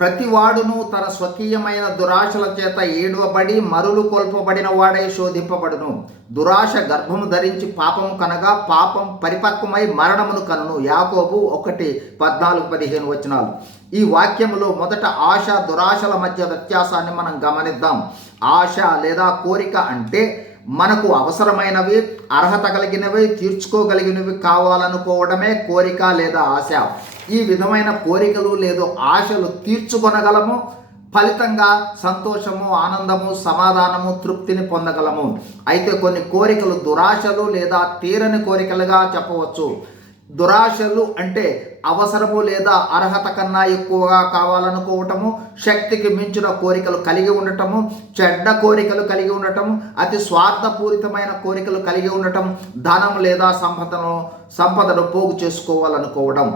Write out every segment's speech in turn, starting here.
ప్రతివాడును తన స్వకీయమైన దురాశల చేత ఏడవబడి మరులు కొల్పబడిన వాడే శోధింపబడును. దురాశ గర్భము ధరించి పాపము కనగా పాపం పరిపక్వమై మరణమును కనును. యాకోబు ఒకటి పద్నాలుగు పదిహేను వచనాలు. ఈ వాక్యములో మొదట ఆశ దురాశల మధ్య వ్యత్యాసాన్ని మనం గమనిద్దాం. ఆశ లేదా కోరిక అంటే మనకు అవసరమైనవి అర్హత కలిగినవి తీర్చుకోగలిగినవి కావాలనుకోవడమే కోరిక లేదా ఆశ. ఈ విధమైన కోరికలు లేదా ఆశలు తీర్చుకొనగలము ఫలితంగా సంతోషము ఆనందము సమాధానము తృప్తిని పొందగలము. అయితే కొన్ని కోరికలు దురాశలు లేదా తీరని కోరికలుగా చెప్పవచ్చు. దురాశలు అంటే అవసరము లేదా అర్హత కన్నా ఎక్కువగా కావాలనుకోవటము శక్తికి మించిన కోరికలు కలిగి ఉండటము చెడ్డ కోరికలు కలిగి ఉండటం అతి స్వార్థపూరితమైన కోరికలు కలిగి ఉండటం ధనం లేదా సంపదను సంపదను పోగు చేసుకోవాలనుకోవడం.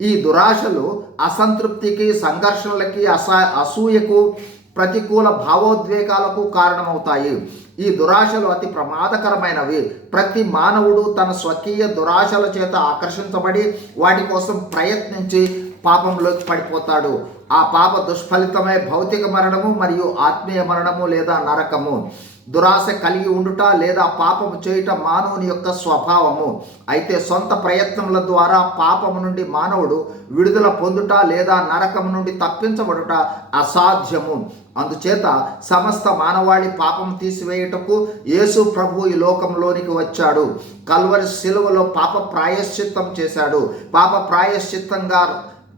ఈ దురాశలు అసంతృప్తికి సంఘర్షణలకి అస అసూయకు ప్రతికూల భావోద్వేగాలకు కారణమవుతాయి. ఈ దురాశలు అతి ప్రమాదకరమైనవి. ప్రతి మానవుడు తన స్వకీయ దురాశల చేత ఆకర్షించబడి వాటి కోసం ప్రయత్నించి పాపంలోకి పడిపోతాడు. ఆ పాప దుష్ఫలితమే భౌతిక మరణము మరియు ఆత్మీయ మరణము లేదా నరకము. దురాశ కలిగి ఉండుట లేదా పాపము చేయుట మానవుని యొక్క స్వభావము. అయితే సొంత ప్రయత్నముల ద్వారా పాపము నుండి మానవుడు విడుదల పొందుట లేదా నరకము నుండి తప్పించబడుట అసాధ్యము. అందుచేత సమస్త మానవాళి పాపం తీసివేయుటకు యేసు ప్రభు ఈ లోకంలోనికి వచ్చాడు. కల్వరి శిలువలో పాప ప్రాయశ్చిత్తం చేశాడు. పాప ప్రాయశ్చిత్తంగా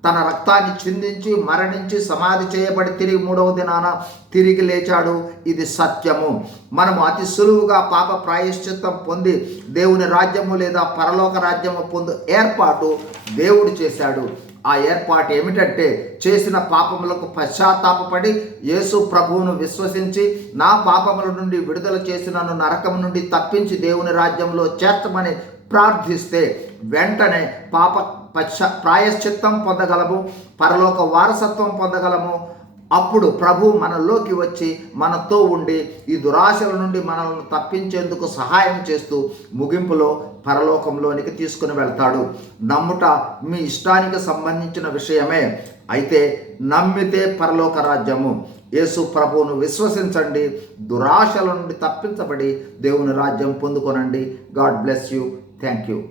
తన రక్తాన్ని చిందించి మరణించి సమాధి చేయబడి తిరిగి మూడవ దినాన తిరిగి లేచాడు. ఇది సత్యము. మనము అతి సులువుగా పాప ప్రాయశ్చిత్తం పొంది దేవుని రాజ్యము లేదా పరలోక రాజ్యము పొందు ఏర్పాటు దేవుడు చేశాడు. ఆ ఏర్పాటు ఏమిటంటే చేసిన పాపములకు పశ్చాత్తాపపడి యేసు ప్రభువును విశ్వసించి నా పాపముల నుండి విడుదల చేసి నన్ను నరకం నుండి తప్పించి దేవుని రాజ్యంలో చేర్చమని ప్రార్థిస్తే వెంటనే పాప పశ్చ ప్రాయశ్చిత్తం పొందగలము పరలోక వారసత్వం పొందగలము. అప్పుడు ప్రభు మనలోకి వచ్చి మనతో ఉండి ఈ దురాశల నుండి మనల్ని తప్పించేందుకు సహాయం చేస్తూ ముగింపులో పరలోకంలోనికి తీసుకుని వెళ్తాడు. నమ్ముట మీ ఇష్టానికి సంబంధించిన విషయమే. అయితే నమ్మితే పరలోక రాజ్యము. యేసు ప్రభువును విశ్వసించండి. దురాశల నుండి తప్పించబడి దేవుని రాజ్యం పొందుకొనండి. God bless you. Thank you.